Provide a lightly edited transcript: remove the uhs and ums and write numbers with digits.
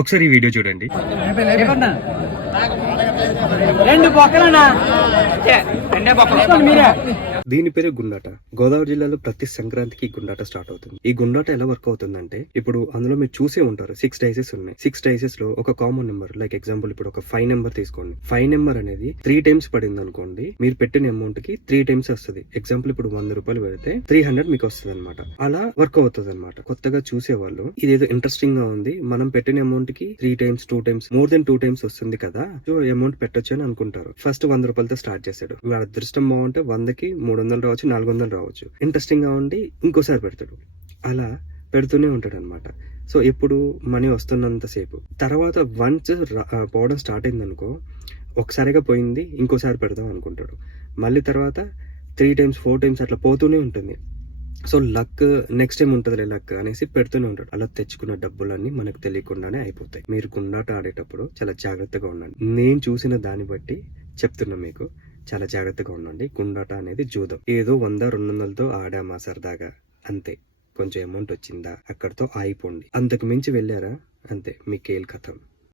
ఒకసారి ఈ వీడియో చూడండి. దీని పేరు గుండాట. గోదావరి జిల్లాలో ప్రతి సంక్రాంతికి గుండాట స్టార్ట్ అవుతుంది. ఈ గుండాట ఎలా వర్క్ అవుతుందంటే, ఇప్పుడు అందులో మీరు చూసే ఉంటారు 6 డైసెస్ ఉన్నాయి. 6 డైసెస్ లో ఒక కామన్ నెంబర్, లైక్ ఎగ్జాంపుల్ ఇప్పుడు ఒక 5 నెంబర్ తీసుకోండి. 5 నెంబర్ అనేది 3 టైమ్స్ పడింది అనుకోండి, మీరు పెట్టిన అమౌంట్ కి 3 టైమ్స్ వస్తుంది. ఎగ్జాంపుల్ ఇప్పుడు 100 రూపాయలు పెడితే 300 మీకు వస్తుంది అనమాట. అలా వర్క్ అవుతుంది అనమాట. కొత్తగా చూసేవాళ్ళు ఇదేదో ఇంట్రెస్టింగ్ గా ఉంది, మనం పెట్టిన అమౌంట్ కి 3 times 2 times more than 2 times వస్తుంది కదా, సో అమౌంట్ పెట్టొచ్చు అని అనుకుంటారు. ఫస్ట్ 100 రూపాయలతో స్టార్ట్ చేశాడు. వాడు అదృష్టం బాగుంటే 100కి 300 రావచ్చు, 400 రావచ్చు. ఇంట్రెస్టింగ్ గా ఉండి ఇంకోసారి పెడతాడు. అలా పెడుతూనే ఉంటాడు అనమాట. సో ఎప్పుడు మనీ వస్తున్నంత సేపు, తర్వాత వన్స్ పోవడం స్టార్ట్ అయింది అనుకో, ఒకసారిగా పోయింది ఇంకోసారి పెడదాం అనుకుంటాడు. మళ్ళీ తర్వాత 3 టైమ్స్ 4 టైమ్స్ అట్లా పోతూనే ఉంటుంది. సో లక్ నెక్స్ట్ టైం ఉంటుందిలే లక్ అనేసి పెడుతూనే ఉంటాడు. అలా తెచ్చుకున్న డబ్బులన్నీ మనకు తెలియకుండానే అయిపోతాయి. మీరు గుండాట ఆడేటప్పుడు చాలా జాగ్రత్తగా ఉండండి. నేను చూసిన దాన్ని బట్టి చెప్తున్నా మీకు, చాలా జాగ్రత్తగా ఉండండి. గుండాట అనేది జూదం. ఏదో 100-200లతో ఆడామా సరదాగా, అంతే. కొంచెం అమౌంట్ వచ్చిందా, అక్కడితో ఆగిపోండి. అంతకు మించి వెళ్ళారా, అంతే, మీ కేల్ కథం.